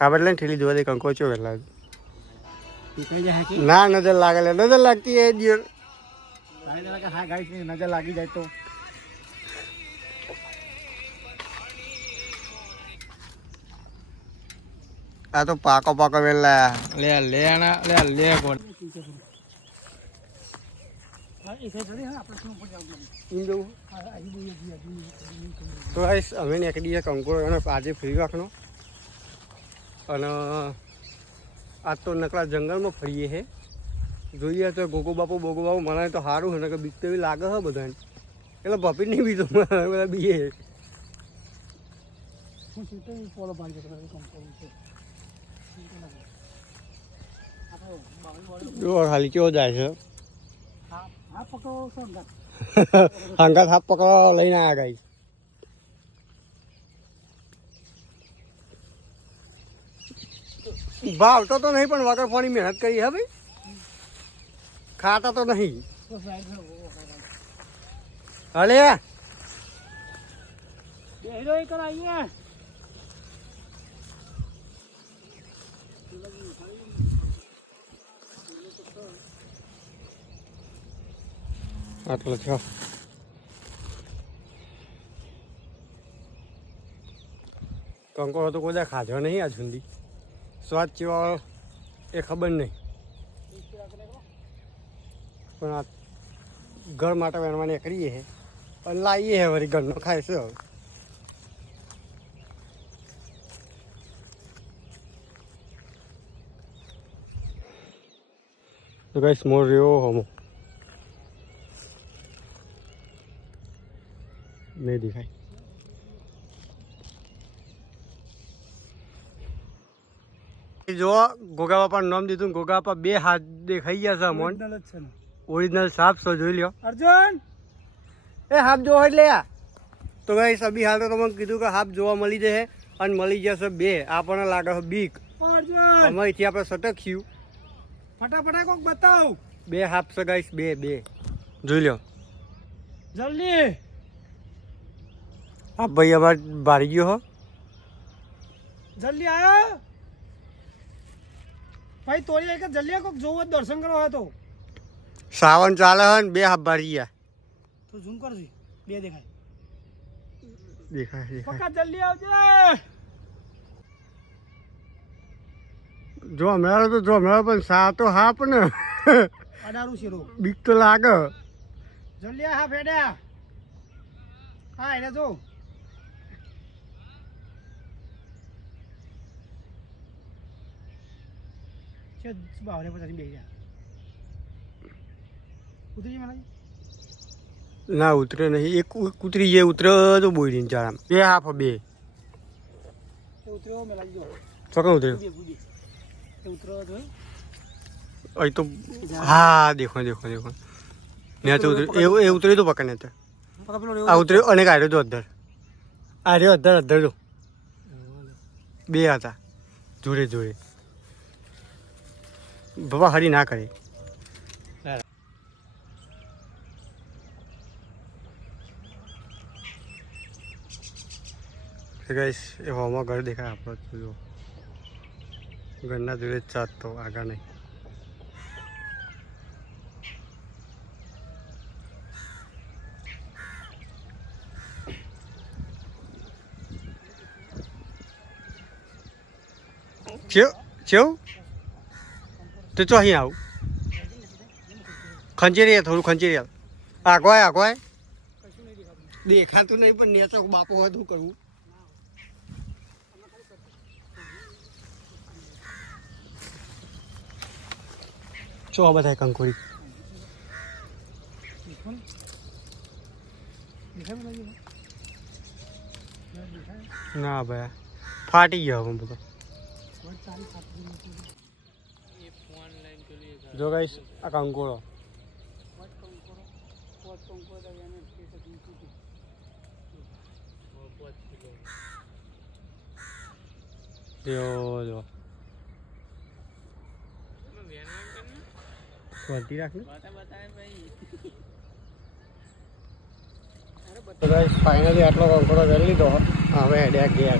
આ બદલે ઠેલી જોવા દે કંકો ચો વેલા ના નજર લાગે નજર લાગતી એ દિયર હા ગાઈસ નજર લાગી જાય તો આ તો પાકો પાકો વેલા લે લે આના લે લે કોણ તો ગાઈસ અમે નીકળી ગયા કંકોડો અને આજે ફરી રાખનો અને આજ તો નકલા જંગલમાં ફરીએ છે જોઈએ તો બોગો બાપુ મને તો સારું છે ને કે બીક તો એવી લાગે છે બધાને એટલે ભપી નહીં બીજો બધા બીએ જો ખાલી કેવો જાય છે હંગાત હાથ પકડવા લઈને આવ્યા ગાઈસ ભાવતો તો નહીં પણ વગર ફોની મહેનત કરી હે ભાઈ ખાતા તો નહીં અલે આટલો છો કંકોડો તો કોઈ ખાજો નહીં આ સુધી સ્વાદ ચેવા એ ખબર નહીં પણ આ ઘર માટે વેણવાને કરીએ છે અને લાવીએ છે વળી ઘરનો ખાય છે તો ગાઈસ મોર રહ્યો હમો નહીં દેખાય જો ગોગા બાપા નામ દીધું ગોગા બાપા બે હાથ દેખાઈ ગયા છે અમોન ઓરિજિનલ સાપ સો જોઈ લ્યો અર્જુન એ હાફ જોવા એટલે તો ગાઈસ અભી હાલ તો તમને કીધું કે હાફ જોવા મળી જશે અને મળી જશે બે આપણને લાગે છે બીક અમારીથી આપણે સટક્યું ફટાફટ કોક બતાવ બે હાફ છે ગાઈસ બે જોઈ લ્યો જલ્દી હા ભાઈ અમારે બારી ગયો હો જલ્દી આયો ભાઈ તોરી એક જલ્દી કોક જોવો દર્શન કરવા હતો સાવન ચાલે હે ને બે હાફ બારી ગયા તો ઝૂમ કરજો બે દેખાય દેખાય પક્કા જલ્દી આવજે જો હમણાં પણ સા તો હાપ ને અડારું શેરો બીક તો લાગે જલ્દી આ હા ફેડ્યા હા એને જો છે બાવરે પછી બે ગયા ઉતરી મને ના ઉતરે નહીં એક ઉતરી જાય ઉતરે તો બોઈ ચાર બે હાફ બે ઉતર્યો મેં લાગી ગયો ચોકન ઉતર્યો ઉતરો તો અહીં તો હા દેખો ને તો ઉતર્યું એ ઉતર્યું તો પકડ ને આ ઉતર્યું અને કાઢ્યો તો અધર આ રહ્યો અધર જો બે હતા જોડે બાબા હરી ના કરે ગાઈસ એ હોમાં ઘર દેખાય આપણો જો ઘરના જોડે જ ચાત તો આગળ નહીં ચેવ તો ચો અહીં આવું ખંચેરી થોડું ખંચેરી આગવાય દેખાતું નહીં પણ નેચો બાપો હોય શું કરવું ચો બધા કંકોડી ના ભાઈ ફાટી ગયો હવે બધો જો ગાઈસ આ કંકોડો જો સ્વાતી રાખ ને તો ગાઈસ ફાઇનલી આટલો કંકોડો કરી લીધો. હવે હેડ્યા ગયા.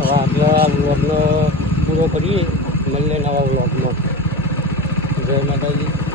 હવે આપણે આ વ્લોગનો પૂરો કરીએ. મળીએ નવા વ્લોગમાં. જય માતાજી.